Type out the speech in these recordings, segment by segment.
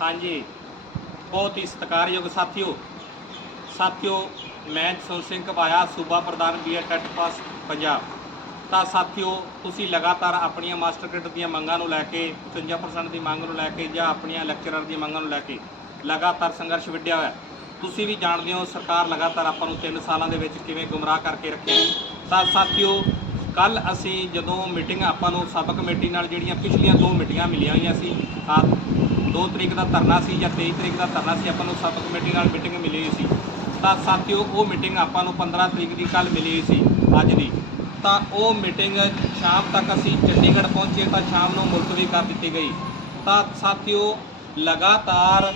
ਹਾਂਜੀ। ਬਹੁਤ ਹੀ ਸਤਿਕਾਰਯੋਗ ਸਾਥੀਓ। ਸਾਥੀਓ, ਮੈਂ ਜਸਵੰਤ ਸਿੰਘ ਕਬਾਇਆ ਸੂਬਾ ਪ੍ਰਧਾਨ ਬੀਏ ਟੈਟ ਪਾਸ ਪੰਜਾਬ। ਤਾਂ ਸਾਥੀਓ, ਤੁਸੀਂ ਲਗਾਤਾਰ ਆਪਣੀਆਂ ਮਾਸਟਰ ਕਿਟ ਦੀਆਂ ਮੰਗਾਂ ਨੂੰ ਲੈ ਕੇ 55% ਦੀ ਮੰਗ ਨੂੰ ਲੈ ਕੇ ਜਾਂ ਆਪਣੀਆਂ ਲੈਕਚਰਰ ਦੀਆਂ ਮੰਗਾਂ ਨੂੰ ਲੈ ਕੇ ਲਗਾਤਾਰ ਸੰਘਰਸ਼ ਵਿੱਢਿਆ ਹੋਇਆ। ਤੁਸੀਂ ਵੀ ਜਾਣਦੇ ਹੋ, ਸਰਕਾਰ ਲਗਾਤਾਰ ਆਪਾਂ ਨੂੰ 3 ਸਾਲਾਂ ਦੇ ਵਿੱਚ ਕਿਵੇਂ ਗੁੰਮਰਾਹ ਕਰਕੇ ਰੱਖਿਆ ਤਾਂ ਸਾਥੀਓ, ਕੱਲ ਅਸੀਂ ਜਦੋਂ ਮੀਟਿੰਗ ਆਪਾਂ ਨੂੰ ਸਬ ਕਮੇਟੀ ਨਾਲ ਜਿਹੜੀਆਂ ਪਿਛਲੀਆਂ ਦੋ ਮੀਟਿੰਗਾਂ ਮਿਲੀਆਂ ਹੋਈਆਂ ਸੀ 2 ਤਰੀਕ ਦਾ ਧਰਨਾ ਸੀ ਜਾਂ 23 ਤਰੀਕ ਦਾ ਧਰਨਾ ਸੀ, ਆਪਾਂ ਨੂੰ ਸਬ ਕਮੇਟੀ ਨਾਲ ਮੀਟਿੰਗ ਮਿਲੀ ਹੋਈ ਸੀ। ਤਾਂ ਸਾਥੀਓ, ਉਹ ਮੀਟਿੰਗ ਆਪਾਂ ਨੂੰ 15 ਤਰੀਕ ਦੀ ਕੱਲ ਮਿਲੀ ਹੋਈ ਸੀ, ਅੱਜ ਦੀ। ਤਾਂ ਉਹ ਮੀਟਿੰਗ ਸ਼ਾਮ ਤੱਕ ਅਸੀਂ ਚੰਡੀਗੜ੍ਹ ਪਹੁੰਚੇ ਤਾਂ ਸ਼ਾਮ ਨੂੰ ਮੁਲਤਵੀ ਕਰ ਦਿੱਤੀ ਗਈ। ਤਾਂ ਸਾਥੀਓ, ਲਗਾਤਾਰ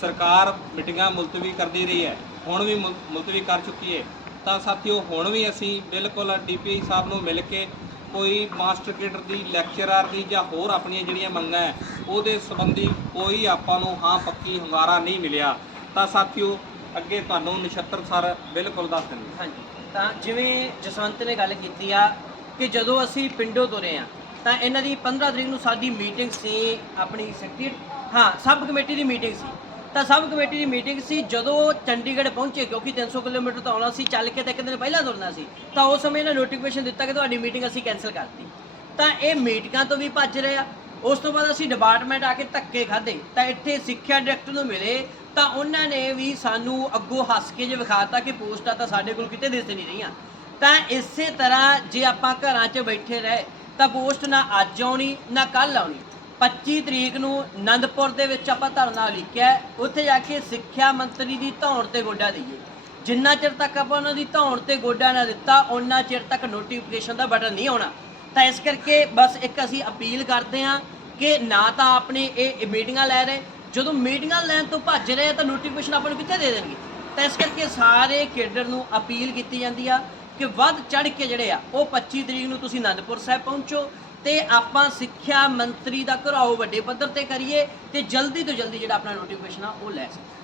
ਸਰਕਾਰ ਮੀਟਿੰਗਾਂ ਮੁਲਤਵੀ ਕਰਦੀ ਰਹੀ ਹੈ, ਹੁਣ ਵੀ ਮੁਲ- ਮੁਲਤਵੀ ਕਰ ਚੁੱਕੀ ਹੈ। ਤਾਂ ਸਾਥੀਓ, ਹੁਣ ਵੀ ਅਸੀਂ ਬਿਲਕੁਲ ਡੀਪੀਆਈ ਸਾਹਿਬ ਨੂੰ ਮਿਲ ਕੇ ਕੋਈ ਮਾਸਟਰ ਕੇਡਰ ਦੀ, ਲੈਕਚਰਰ ਦੀ ਜਾਂ ਹੋਰ ਆਪਣੀਆਂ ਜਿਹੜੀਆਂ ਮੰਗਾਂ ਹੈ, ਉਹਦੇ ਸੰਬੰਧੀ ਕੋਈ ਆਪਾਂ ਨੂੰ ਹਾਂ ਪੱਕੀ ਹੁੰਗਾਰਾ ਨਹੀਂ ਮਿਲਿਆ। ਤਾਂ ਸਾਥੀਓ, ਅੱਗੇ ਤੁਹਾਨੂੰ ਨਛੱਤਰ ਸਰ ਬਿਲਕੁਲ ਦੱਸ ਦੇਣਗੇ। ਹਾਂਜੀ। ਤਾਂ ਜਿਵੇਂ ਜਸਵੰਤ ਨੇ ਗੱਲ ਕੀਤੀ ਆ ਕਿ ਜਦੋਂ ਅਸੀਂ ਪਿੰਡੋਂ ਤੁਰੇ ਆ, ਤਾਂ ਇਹਨਾਂ ਦੀ 15 ਤਰੀਕ ਨੂੰ ਸਾਡੀ ਮੀਟਿੰਗ ਸੀ ਆਪਣੀ ਸੈਕਟਰੀ ਹਾਂ, ਸਬ ਕਮੇਟੀ ਦੀ ਮੀਟਿੰਗ ਸੀ। ਤਾਂ ਸਭ ਕਮੇਟੀ ਦੀ ਮੀਟਿੰਗ ਸੀ, ਜਦੋਂ ਚੰਡੀਗੜ੍ਹ ਪਹੁੰਚੇ, ਕਿਉਂਕਿ 300 ਕਿਲੋਮੀਟਰ ਤੋਂ ਆਉਣਾ ਸੀ, ਚੱਲ ਕੇ ਤਾਂ ਇੱਕ ਦਿਨ ਪਹਿਲਾਂ ਤੁਰਨਾ ਸੀ, ਤਾਂ ਉਸ ਸਮੇਂ ਇਹਨਾਂ ਨੋਟੀਫਿਕੇਸ਼ਨ ਦਿੱਤਾ ਕਿ ਤੁਹਾਡੀ ਮੀਟਿੰਗ ਅਸੀਂ ਕੈਨਸਲ ਕਰਤੀ। ਤਾਂ ਇਹ ਮੀਟਿੰਗਾਂ ਤੋਂ ਵੀ ਭੱਜ ਰਹੇ ਆ। ਉਸ ਤੋਂ ਬਾਅਦ ਅਸੀਂ ਡਿਪਾਰਟਮੈਂਟ ਆ ਕੇ ਧੱਕੇ ਖਾਦੇ ਤਾਂ ਇੱਥੇ ਸਿੱਖਿਆ ਡਾਇਰੈਕਟਰ ਨੂੰ ਮਿਲੇ, ਤਾਂ ਉਹਨਾਂ ਨੇ ਵੀ ਸਾਨੂੰ ਅੱਗੋਂ ਹੱਸ ਕੇ ਜੇ ਵਿਖਾਤਾ ਕਿ ਪੋਸਟਾਂ ਤਾਂ ਸਾਡੇ ਕੋਲ ਕਿਤੇ ਦਿਸ ਨਹੀਂ ਰਹੀਆਂ। ਤਾਂ ਇਸੇ ਤਰ੍ਹਾਂ ਜੇ ਆਪਾਂ ਘਰਾਂ 'ਚ ਬੈਠੇ ਰਹੇ, ਤਾਂ ਪੋਸਟ ਨਾ ਅੱਜ ਆਉਣੀ, ਨਾ ਕੱਲ ਆਉਣੀ। 25 ਤਰੀਕ ਨੂੰ ਆਨੰਦਪੁਰ ਦੇ ਵਿੱਚ ਆਪਾਂ ਧਰਨਾ ਲਿਖਿਆ ਉੱਥੇ ਜਾ ਕੇ ਸਿੱਖਿਆ ਮੰਤਰੀ ਦੀ ਧੌਣ ਤੇ ਗੋਡਾ ਦਈਏ। ਜਿੰਨਾ ਚਿਰ ਤੱਕ ਆਪਾਂ ਉਹਨਾਂ ਦੀ ਧੌਣ ਤੇ ਗੋਡਾ ਨਾ ਦਿੱਤਾ ਉਹਨਾਂ ਚਿਰ ਤੱਕ ਨੋਟੀਫਿਕੇਸ਼ਨ ਦਾ ਬਟਨ ਨਹੀਂ ਆਉਣਾ। ਤਾਂ ਇਸ ਕਰਕੇ ਬਸ ਇੱਕ ਅਸੀਂ ਅਪੀਲ ਕਰਦੇ ਹਾਂ ਕਿ ਨਾ ਤਾਂ ਆਪਣੇ ਇਹ ਮੀਟਿੰਗਾਂ ਲੈ ਰਹੇ। ਜਦੋਂ ਮੀਟਿੰਗਾਂ ਲੈਣ ਤੋਂ ਭੱਜ ਰਹੇ ਆ ਤਾਂ ਨੋਟੀਫਿਕੇਸ਼ਨ ਆਪਾਂ ਨੂੰ ਕਿੱਥੇ ਦੇ ਦੇਣਗੇ? ਤਾਂ ਇਸ ਕਰਕੇ ਸਾਰੇ ਕੇਡਰ ਨੂੰ ਅਪੀਲ ਕੀਤੀ ਜਾਂਦੀ ਆ ਕਿ ਵੱਧ ਚੜ ਕੇ ਜਿਹੜੇ ਆ, ਉਹ 25 ਤਰੀਕ ਨੂੰ ਤੁਸੀਂ ਆਨੰਦਪੁਰ ਸਾਹਿਬ ਪਹੁੰਚੋ। ਤੇ ਆਪਾਂ ਸਿੱਖਿਆ ਮੰਤਰੀ ਦਾ ਘਰਾਓ ਵੱਡੇ ਪੱਧਰ ਤੇ ਕਰੀਏ ਤੇ ਜਲਦੀ ਤੋਂ ਜਲਦੀ ਜਿਹੜਾ ਆਪਣਾ ਨੋਟੀਫਿਕੇਸ਼ਨ ਆ ਉਹ ਲੈ ਸਕੀਏ।